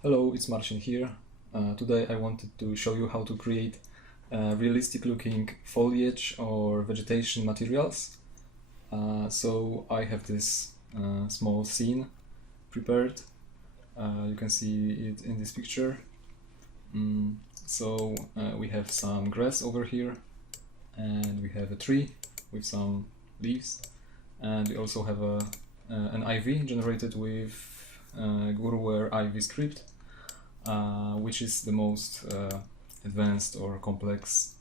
Hello, it's Marcin here. Today I wanted to show you how to create realistic looking foliage or vegetation materials. So I have this small scene prepared. You can see it in this picture. We have some grass over here, and we have a tree with some leaves, and we also have an IV generated with GuruWare IV script, which is the most advanced or complex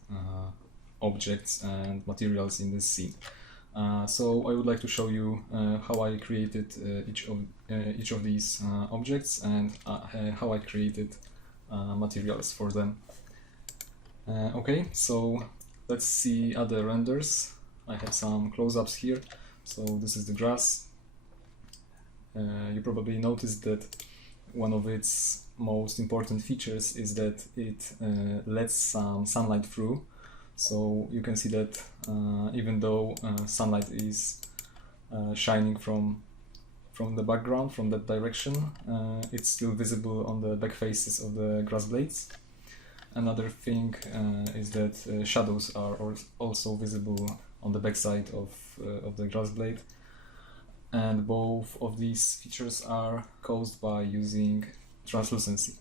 objects and materials in this scene. So I would like to show you how I created each of these objects and how I created materials for them. Okay, so let's see other renders. I have some close-ups here. So this is the grass. You probably noticed that one of its most important features is that it lets some sunlight through. So you can see that even though sunlight is shining from the background, from that direction, it's still visible on the back faces of the grass blades. Another thing is that shadows are also visible on the backside of the grass blade, and both of these features are caused by using translucency.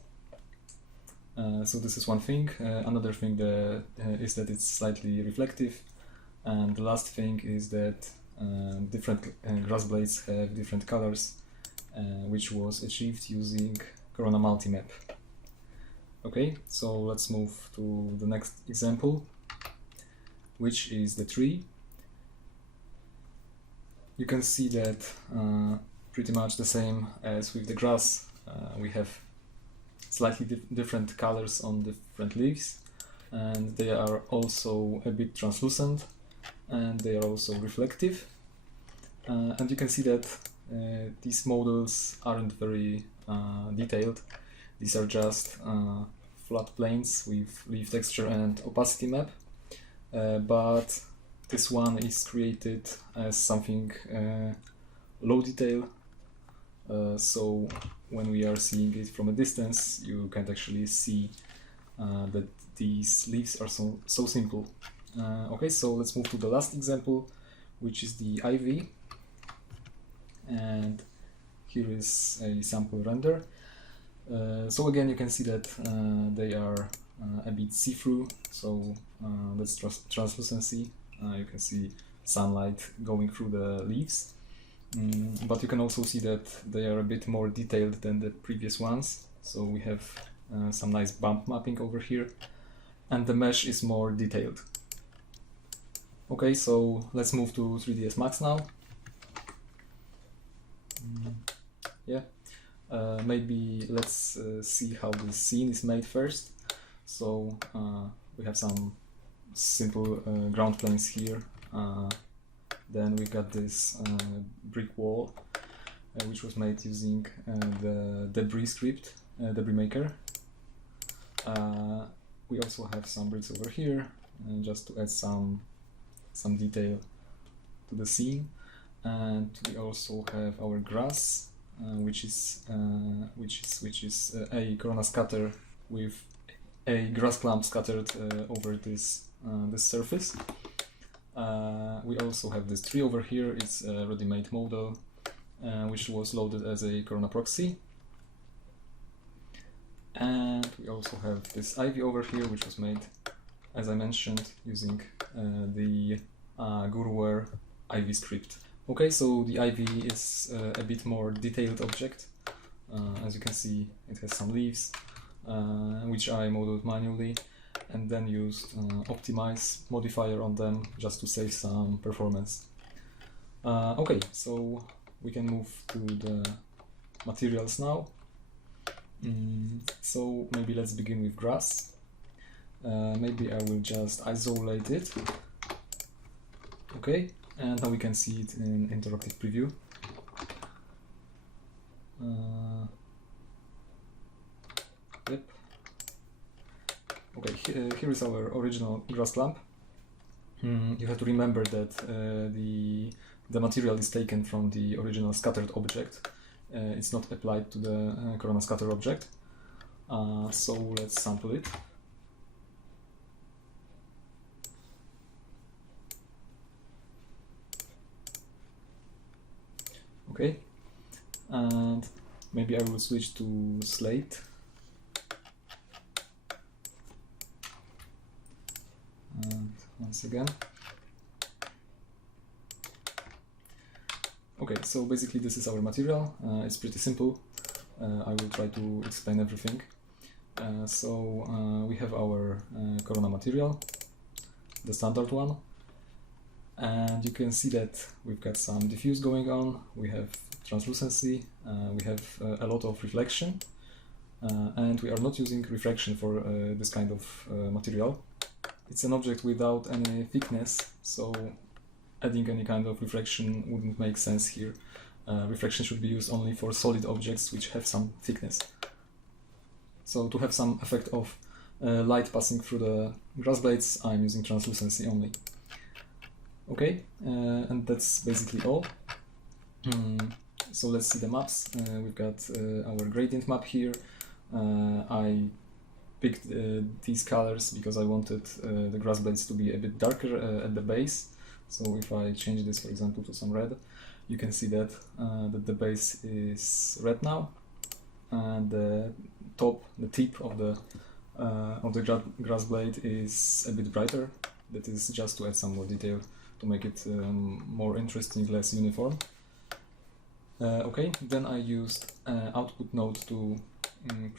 So this is one thing. Another thing is that it's slightly reflective, and the last thing is that different grass blades have different colors, which was achieved using Corona Multi-Map. Okay, so let's move to the next example, which is the tree. You can see that pretty much the same as with the grass. We have slightly different colors on different leaves, and they are also a bit translucent, and they are also reflective. And you can see that these models aren't very detailed. These are just flat planes with leaf texture and opacity map, but this one is created as something low detail, so when we are seeing it from a distance, you can't actually see that these leaves are so simple. Okay, so let's move to the last example, which is the IV, and here is a sample render. So again, you can see that they are a bit see-through, so that's translucency. You can see sunlight going through the leaves, but you can also see that they are a bit more detailed than the previous ones. So we have some nice bump mapping over here, and the mesh is more detailed. Okay, so let's move to 3ds Max now. Maybe let's see how the scene is made first. So we have some simple ground planes here. Then we got this brick wall, which was made using the debris script, debris maker. We also have some bricks over here, just to add some detail to the scene. And we also have our grass, which is a corona scatter with a grass clump scattered over this surface. We also have this tree over here. It's a ready-made model, which was loaded as a corona proxy. And we also have this ivy over here, which was made, as I mentioned, using the GuruWare ivy script. Okay, so the ivy is a bit more detailed object. As you can see, it has some leaves, which I modeled manually, and then used optimize modifier on them just to save some performance. Okay, so we can move to the materials now. So maybe let's begin with grass. Maybe I will just isolate it. Okay, and now we can see it in interactive preview. Yep. Okay, here is our original grass clump. You have to remember that the material is taken from the original scattered object. It's not applied to the corona scatter object. So let's sample it. Okay, and maybe I will switch to slate. And once again. Okay, so basically this is our material. It's pretty simple. I will try to explain everything. We have our Corona material, the standard one, and you can see that we've got some diffuse going on, we have translucency, we have a lot of reflection, and we are not using refraction for this kind of material. It's an object without any thickness, so adding any kind of refraction wouldn't make sense here. Refraction should be used only for solid objects which have some thickness. So to have some effect of light passing through the grass blades, I'm using translucency only. Okay, and that's basically all. So let's see the maps. We've got our gradient map here. I picked these colors because I wanted the grass blades to be a bit darker at the base. So if I change this, for example, to some red, you can see that the base is red now, and the tip of the grass blade is a bit brighter. That is just to add some more detail to make it more interesting, less uniform. Okay, then I used output node to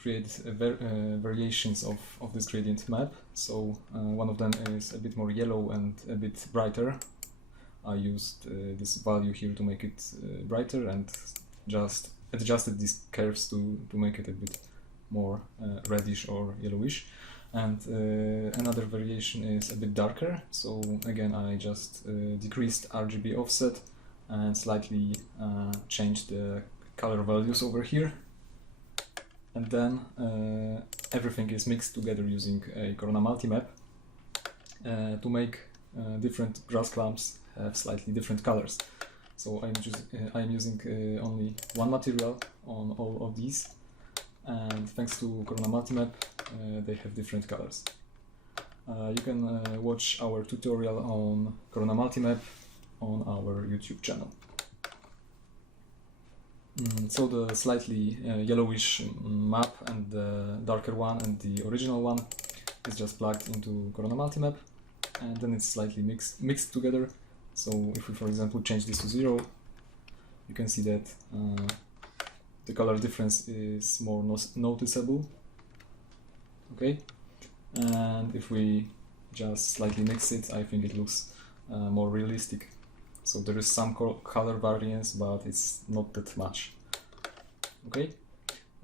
create variations of this gradient map. So one of them is a bit more yellow and a bit brighter. I used this value here to make it brighter and just adjusted these curves to make it a bit more reddish or yellowish. And another variation is a bit darker. So again, I just decreased RGB offset and slightly changed the color values over here. And then everything is mixed together using a Corona multimap to make different grass clumps have slightly different colors. So I'm using only one material on all of these, and thanks to Corona multimap they have different colors. You can watch our tutorial on Corona multimap on our YouTube channel. So the slightly yellowish map and the darker one and the original one is just plugged into Corona multimap, and then it's slightly mixed together. So if we, for example, change this to 0, you can see that the color difference is more noticeable. Okay, and if we just slightly mix it, I think it looks more realistic. So there is some color variance, but it's not that much. Okay,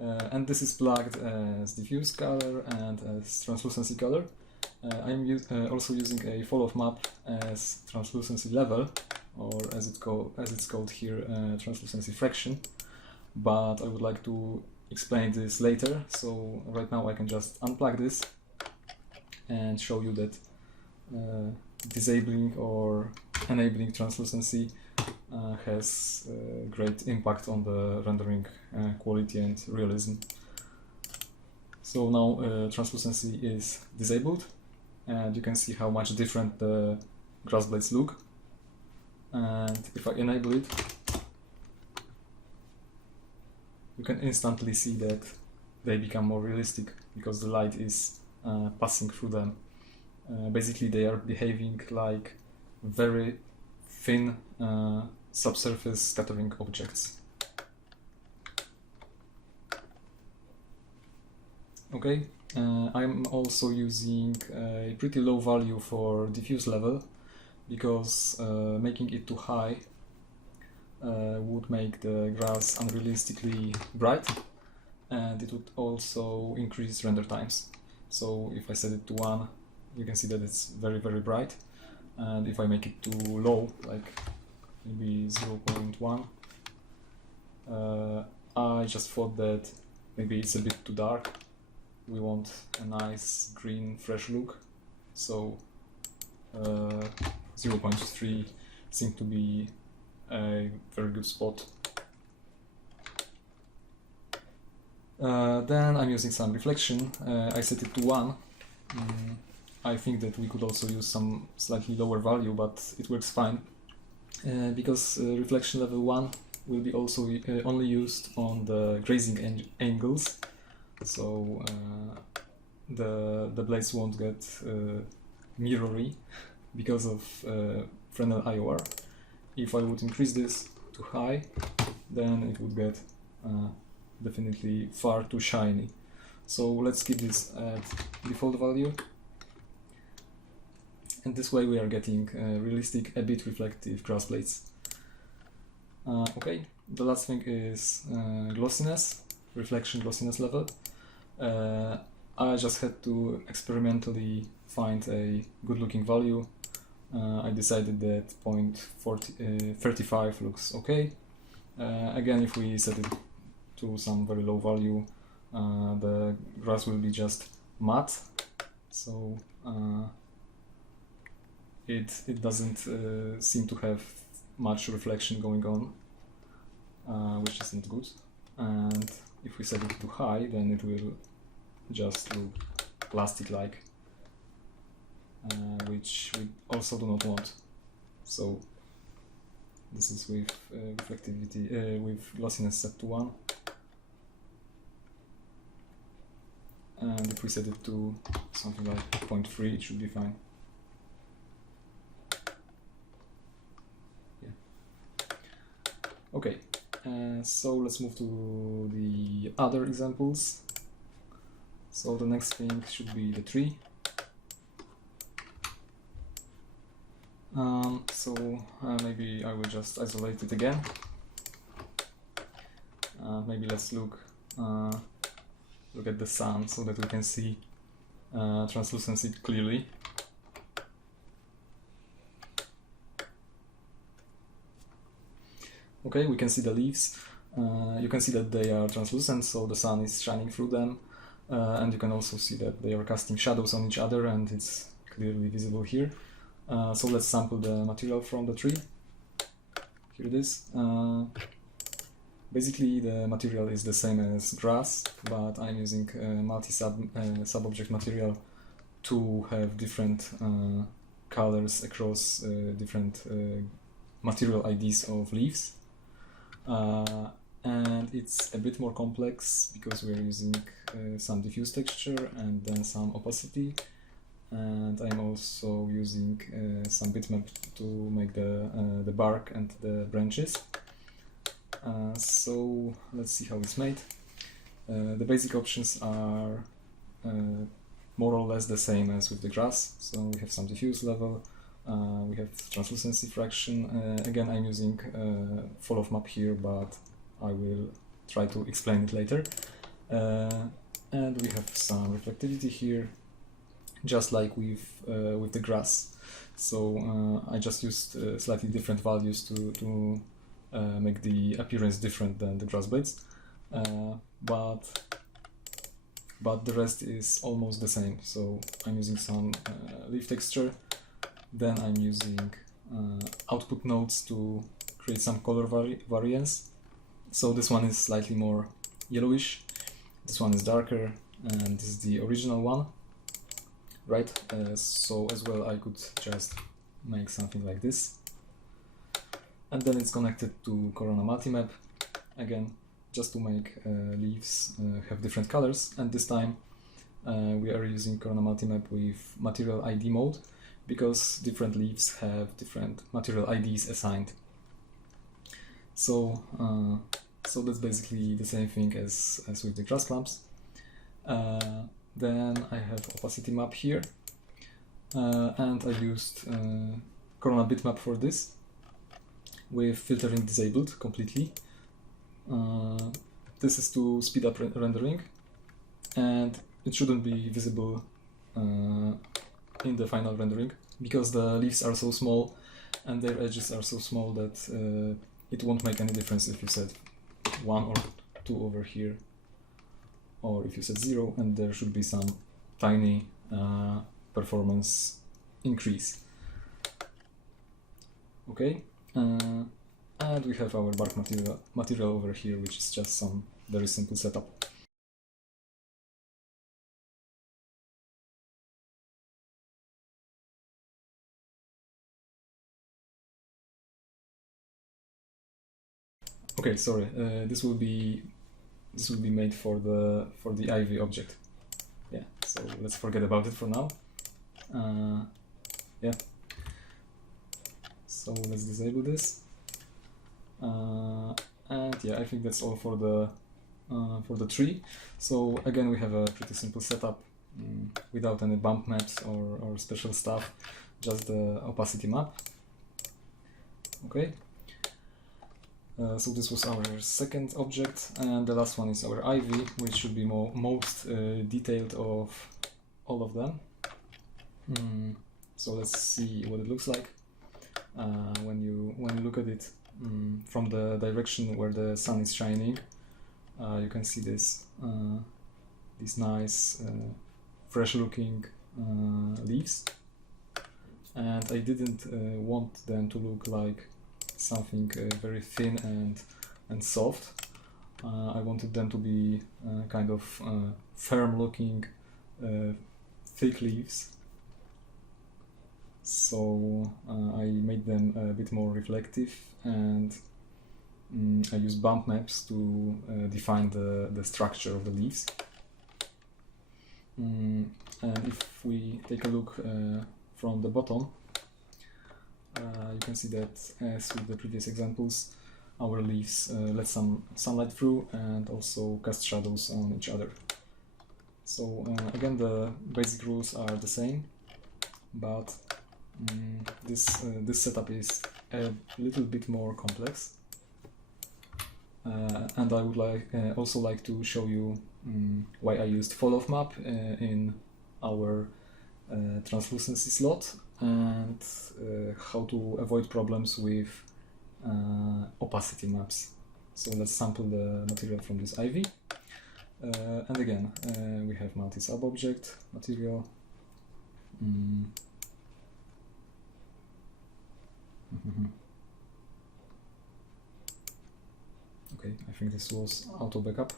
and this is plugged as diffuse color and as translucency color. I'm also using a fall-off map as translucency level, or as it's called here, translucency fraction. But I would like to explain this later. So right now I can just unplug this and show you that disabling or enabling translucency has great impact on the rendering quality and realism. So now translucency is disabled, and you can see how much different the grass blades look. And if I enable it, you can instantly see that they become more realistic because the light is passing through them. Basically they are behaving like very thin subsurface scattering objects. Okay, I'm also using a pretty low value for diffuse level because making it too high would make the grass unrealistically bright, and it would also increase render times. So if I set it to 1, you can see that it's very bright, and if I make it too low, like maybe 0.1, I just thought that maybe it's a bit too dark. We want a nice green fresh look, so 0.3 seemed to be a very good spot. Then I'm using some reflection. I set it to 1. I think that we could also use some slightly lower value, but it works fine because reflection level 1 will be also only used on the grazing angles, so the blades won't get mirrory because of Fresnel IOR. If I would increase this to high, then it would get definitely far too shiny. So let's keep this at default value. And this way we are getting realistic, a bit reflective grass blades. Okay, the last thing is glossiness, reflection glossiness level. I just had to experimentally find a good looking value. I decided that 0.35 looks okay. Again, if we set it to some very low value, the grass will be just matte, so it doesn't seem to have much reflection going on, which isn't good. And if we set it to high, then it will just look plastic-like, which we also do not want. So this is with reflectivity, with glossiness set to 1. And if we set it to something like 0.3, it should be fine. Yeah. Okay, so let's move to the other examples. So the next thing should be the tree. Maybe I will just isolate it again. Maybe let's look at the sun so that we can see translucency clearly. Okay, we can see the leaves. You can see that they are translucent, so the sun is shining through them. And you can also see that they are casting shadows on each other, and it's clearly visible here. So let's sample the material from the tree. Here it is. Basically the material is the same as grass, but I'm using multi-sub-object material to have different colors across different material IDs of leaves. And it's a bit more complex because we're using some diffuse texture and then some opacity, and I'm also using some bitmap to make the bark and the branches. So let's see how it's made. The basic options are more or less the same as with the grass. So we have some diffuse level, we have translucency fraction. Again, I'm using Foliage map here, but I will try to explain it later. And we have some reflectivity here, just like with the grass. So I just used slightly different values to make the appearance different than the grass blades, but the rest is almost the same. So I'm using some leaf texture, then I'm using output nodes to create some color variance. So this one is slightly more yellowish, this one is darker, and this is the original one, right? So as well I could just make something like this. And then it's connected to Corona multimap, again, just to make leaves have different colors. And this time we are using Corona multimap with material ID mode, because different leaves have different material IDs assigned. So so that's basically the same thing as with the grass clumps. Then I have opacity map here, and I used Corona bitmap for this, with filtering disabled completely. This is to speed up rendering, and it shouldn't be visible in the final rendering, because the leaves are so small and their edges are so small that it won't make any difference if you set 1 or 2 over here, or if you set 0, and there should be some tiny performance increase. Okay, and we have our bark material over here, which is just some very simple setup. Okay, sorry. This will be made for the IV object. Yeah. So let's forget about it for now. Yeah. So let's disable this. And yeah, I think that's all for the tree. So again, we have a pretty simple setup without any bump maps or special stuff, just the opacity map. Okay. So this was our second object, and the last one is our ivy, which should be most detailed of all of them. So let's see what it looks like when you look at it from the direction where the sun is shining. You can see this these nice fresh-looking leaves, and I didn't want them to look like something very thin and soft. I wanted them to be kind of firm-looking, thick leaves. So I made them a bit more reflective, and I used bump maps to define the structure of the leaves. And if we take a look from the bottom, you can see that, as with the previous examples, our leaves let some sunlight through and also cast shadows on each other. So again, the basic rules are the same, but this setup is a little bit more complex. And I would also like to show you why I used Foliage map in our translucency slot, and how to avoid problems with opacity maps. So let's sample the material from this ivy. And again, we have multi-sub object material. Okay, I think this was auto backup.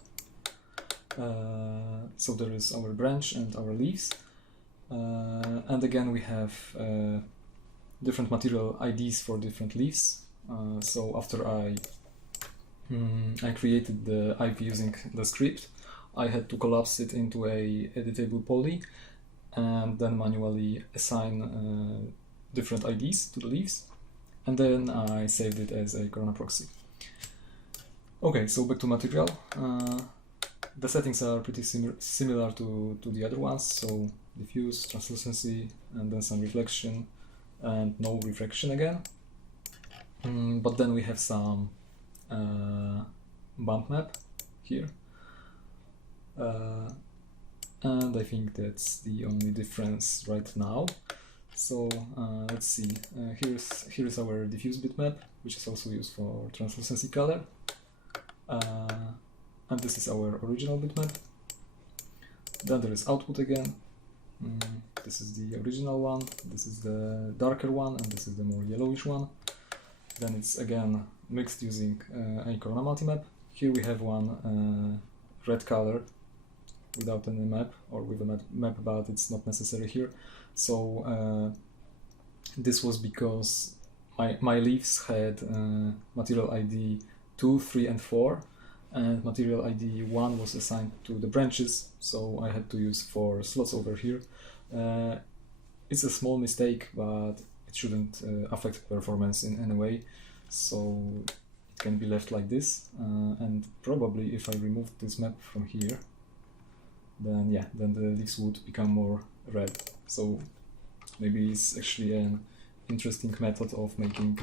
So there is our branch and our leaves. And again, we have different material IDs for different leaves. So after I created the ivy using the script, I had to collapse it into a editable poly and then manually assign different IDs to the leaves. And then I saved it as a Corona proxy. Okay, so back to material. The settings are pretty similar to the other ones. So diffuse, translucency, and then some reflection, and no refraction again. But then we have some bump map here. And I think that's the only difference right now. So let's see, here is our diffuse bitmap, which is also used for translucency color. And this is our original bitmap. Then there is output again. This is the original one, this is the darker one, and this is the more yellowish one. Then it's again mixed using a Corona multimap. Here we have one red color without any map, or with a map, but it's not necessary here. So this was because my leaves had material ID 2, 3, and 4, and material ID 1 was assigned to the branches, so I had to use 4 slots over here. It's a small mistake, but it shouldn't affect performance in any way, so it can be left like this. And probably if I remove this map from here, then yeah, then the leaves would become more red. So maybe it's actually an interesting method of making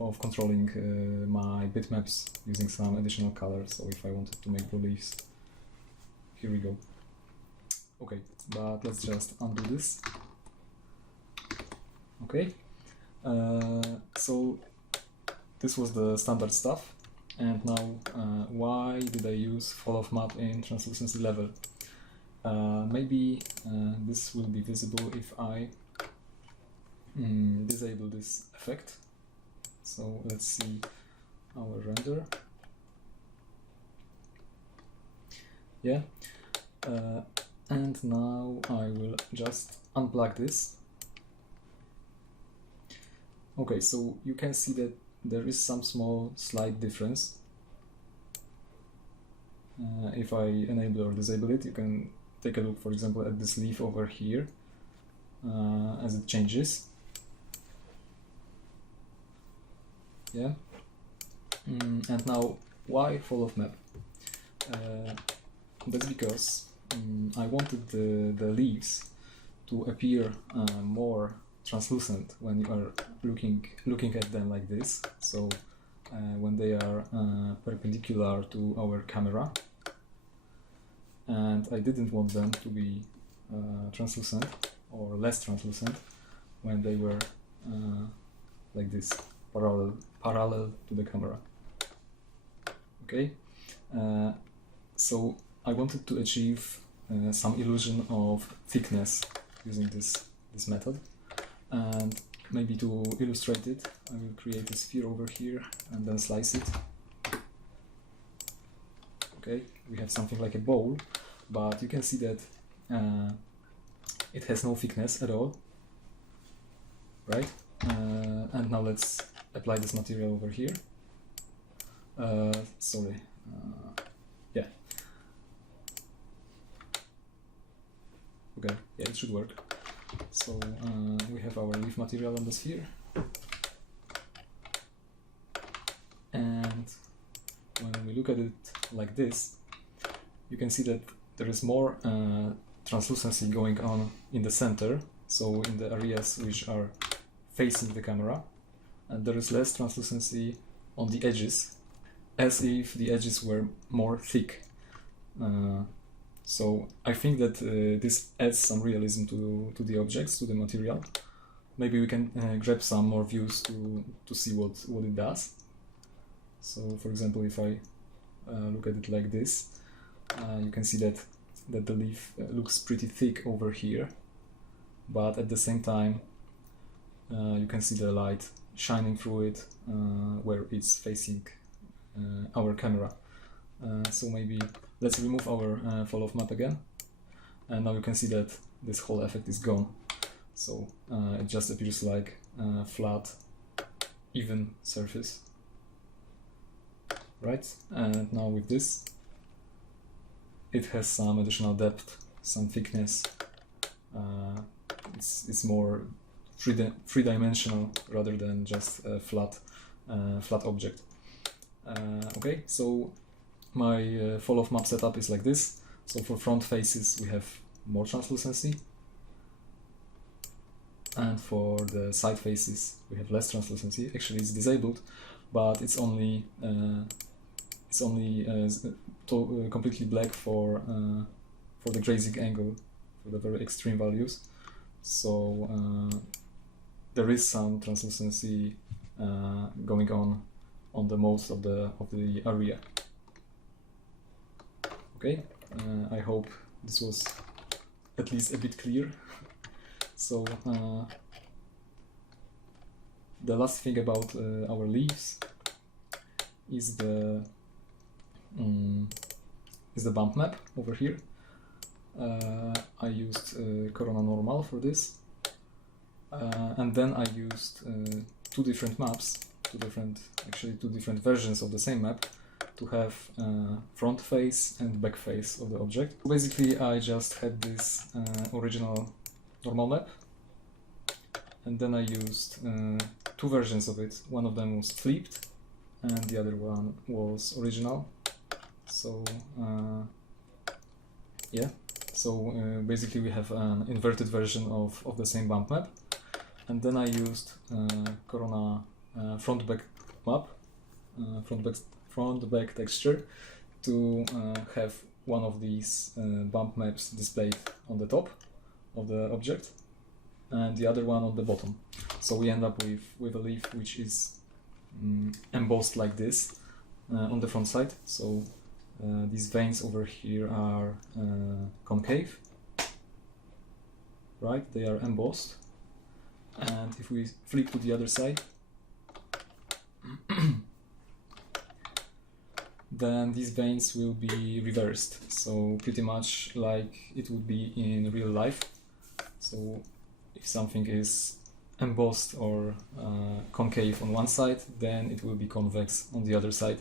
of controlling my bitmaps using some additional color. So if I wanted to make blue leaves, here we go. Okay, but let's just undo this. Okay, so this was the standard stuff. And now, why did I use Foliage map in translucency level? Maybe this will be visible if I disable this effect. So let's see our render. Yeah, and now I will just unplug this. Okay, so you can see that there is some small slight difference. If I enable or disable it, you can take a look, for example, at this leaf over here as it changes. Yeah. And now, why fall off map? That's because I wanted the leaves to appear more translucent when you are looking at them like this. So when they are perpendicular to our camera, and I didn't want them to be translucent or less translucent when they were like this, parallel to the camera. Okay, so I wanted to achieve some illusion of thickness using this method, and maybe to illustrate it, I will create a sphere over here and then slice it. Okay, we have something like a bowl, but you can see that it has no thickness at all, right? And now let's apply this material over here. Sorry, yeah. Okay, yeah, it should work. So we have our leaf material on the sphere, and when we look at it like this, you can see that there is more translucency going on in the center, so in the areas which are facing the camera, and there is less translucency on the edges, as if the edges were more thick. So I think that this adds some realism to the objects, to the material. Maybe we can grab some more views to see what it does. So for example, if I look at it like this, you can see that the leaf looks pretty thick over here, but at the same time you can see the light shining through it where it's facing our camera. So maybe let's remove our fall off map again, and now you can see that this whole effect is gone. So it just appears like a flat, even surface, right? And now with this, it has some additional depth, some thickness. It's more three-dimensional rather than just a flat object. Okay, so my fall off map setup is like this. So for front faces we have more translucency, and for the side faces we have less translucency. Actually it's disabled, but it's only completely black for the grazing angle, for the very extreme values. So there is some translucency going on the most of the area. Okay, I hope this was at least a bit clear. So the last thing about our leaves is the bump map over here. I used Corona Normal for this, and then I used two different maps, two different versions of the same map, to have front face and back face of the object. Basically I just had this original normal map, and then I used two versions of it. One of them was flipped and the other one was original. So yeah, so basically we have an inverted version of the same bump map, and then I used Corona front-back map, front-back texture, to have one of these bump maps displayed on the top of the object and the other one on the bottom. So we end up with a leaf which is embossed like this on the front side. So these veins over here are concave, right? They are embossed. And if we flip to the other side, then these veins will be reversed, so pretty much like it would be in real life. So if something is embossed or concave on one side, then it will be convex on the other side.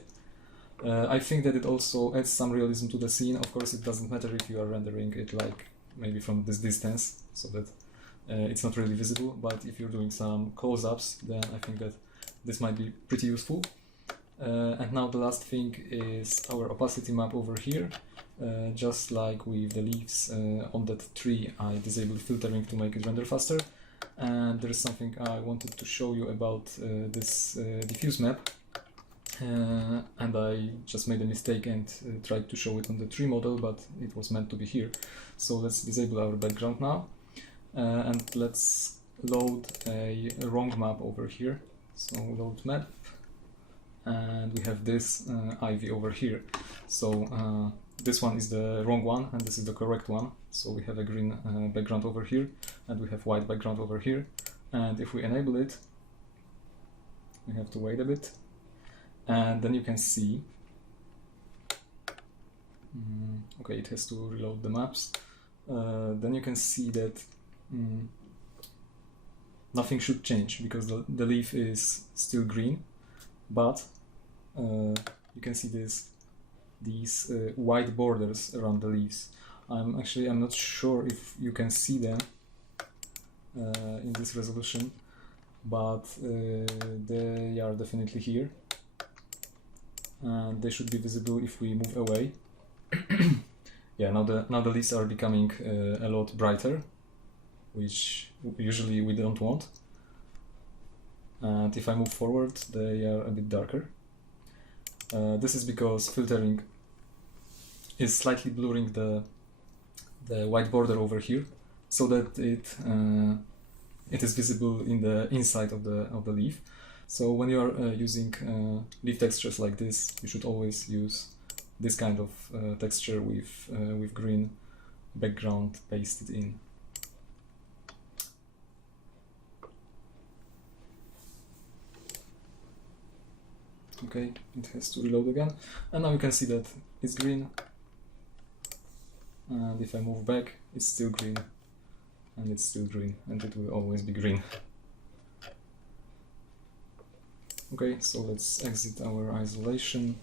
I think that it also adds some realism to the scene. Of course, it doesn't matter if you are rendering it like maybe from this distance, so that it's not really visible, but if you're doing some close-ups, then I think that this might be pretty useful. And now the last thing is our opacity map over here. Just like with the leaves on that tree, I disabled filtering to make it render faster. And there is something I wanted to show you about this diffuse map. And I just made a mistake and tried to show it on the tree model, but it was meant to be here. So let's disable our background now, and let's load a wrong map over here. So load map, and we have this ivy over here. So this one is the wrong one and this is the correct one. So we have a green background over here and we have white background over here. And if we enable it, we have to wait a bit. And then you can see, okay, it has to reload the maps. Then you can see that nothing should change because the leaf is still green, but you can see these white borders around the leaves. I'm not sure if you can see them in this resolution, but they are definitely here. And they should be visible if we move away. Yeah, now the leaves are becoming a lot brighter, which usually we don't want. And if I move forward, they are a bit darker. This is because filtering is slightly blurring the white border over here, so that it is visible in the inside of the leaf. So when you are using leaf textures like this, you should always use this kind of texture with green background pasted in. Okay, it has to reload again, and now you can see that it's green, and if I move back, it's still green, and it's still green, and it will always be green. Okay, so let's exit our isolation,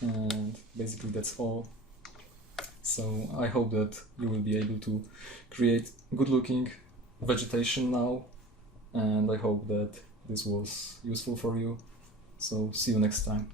and basically that's all. So I hope that you will be able to create good looking vegetation now, and I hope that this was useful for you. So see you next time.